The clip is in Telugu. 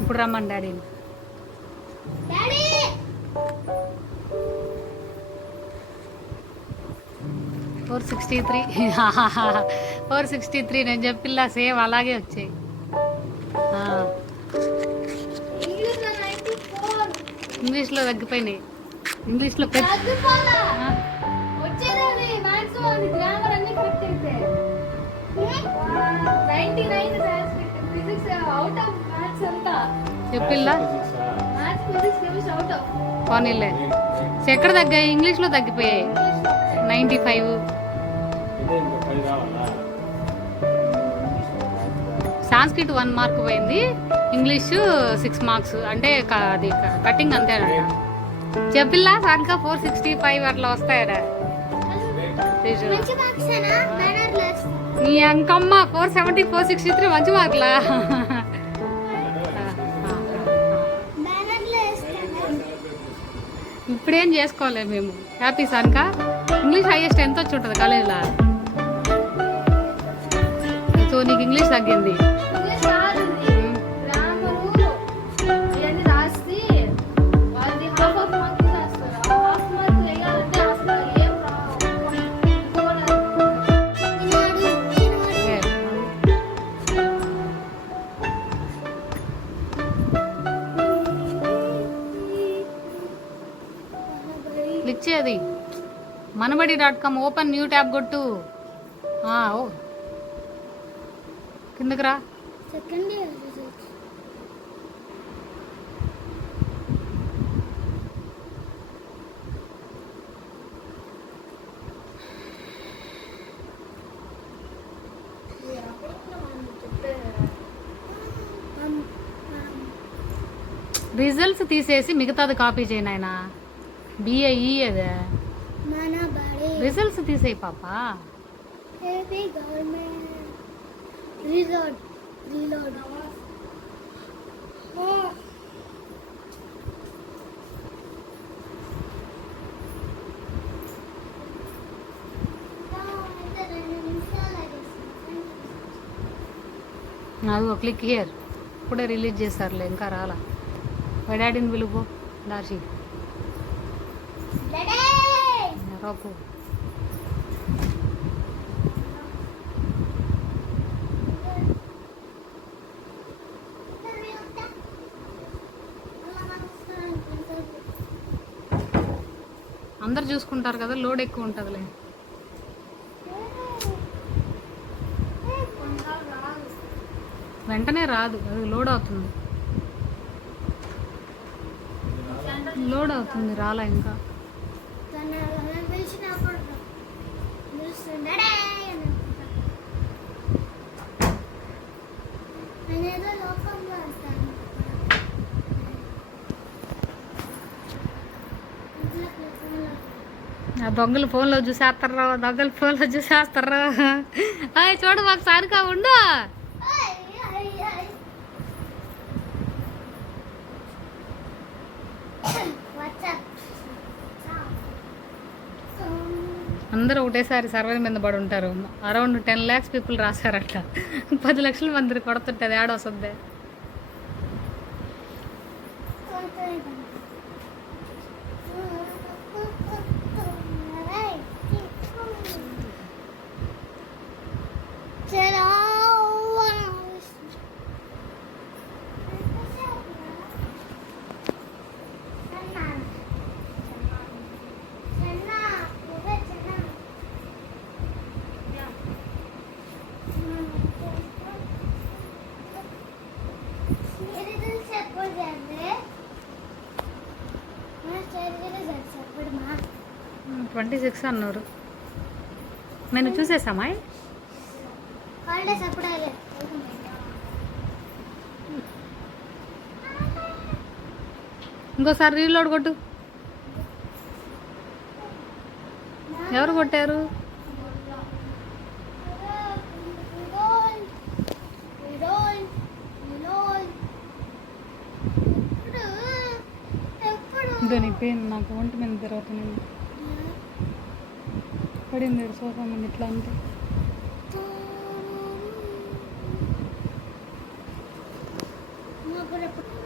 ఇప్పుడు రమ్మని డాడీని. 463. 463 నేను చెప్పిల్లా సేమ్ అలాగే వచ్చాయి. ఇంగ్లీష్లో తగ్గిపోయినాయి. ఇంగ్లీష్లో చెప్పిల్లా పోనీలే. ఎక్కడ తగ్గాయి? ఇంగ్లీష్లో తగ్గిపోయాయి. 95. సాంస్క్రిట్ 1 మార్క్ పోయింది, ఇంగ్లీషు 6 మార్క్స్. అంటే అది కటింగ్ అంతేనంట. చెప్పిల్లా సార్క 465 అట్లా వస్తాయరా. నీ అంకమ్మ 470, 463 మంచి మార్కులా. ఇప్పుడేం చేసుకోవాలి మేము. హ్యాపీ సార్క. ఇంగ్లీష్ హైయెస్ట్ ఎంత వచ్చి ఉంటుంది కాలేజీలో? సో నీకు ఇంగ్లీష్ తగ్గింది. క్లిక్ చేయది. మనబడి.com ఓపెన్ న్యూ ట్యాబ్ కొట్టు. ఓ కిందకి రా. సెకండ్ ఇయర్ రిజల్ట్స్ తీసేసి మిగతాది కాపీ చేయను ఆయన. బిఏఈ అదే రిజల్ట్స్ తీసేయి పాప. రీలోడ్ రీలోడ్ అది ఒక క్లిక్ హియర్. ఇప్పుడే రిలీజ్ చేస్తారులే, ఇంకా రాలా. మా డాడీని పిలుపు దాచి రాకు. అందరు చూసుకుంటారు కదా, లోడ్ ఎక్కువ ఉంటుందిలే. వెంటనే రాదు, అది లోడ్ అవుతుంది. లోడ్ అవుతుంది, రాలా ఇంకా. ఆ దొంగలు ఫోన్లో చూసేస్తారా, దొంగలు ఫోన్లో చూసేస్తారా. అయ్యి చూడు మాకు సారిగా ఉండు. అందరూ ఒకటేసారి సర్వే మీద పడి ఉంటారు. Around 10 lakhs people రాశారట. 10 లక్షల మంది కొడుతుంటే అది ఏడొస్తుంది. చెప్పడమా 26 అన్నారు. నేను చూసేసామా? ఇంకోసారి రీలోడ్ కొట్టు. ఎవరు కొట్టారు? ఇంకా నీ పెయిన్ నాకు ఒంటి మీద తిరుగుతుంది. పడింది సోఫా మీద ఇట్లా అంటే. అప్పుడు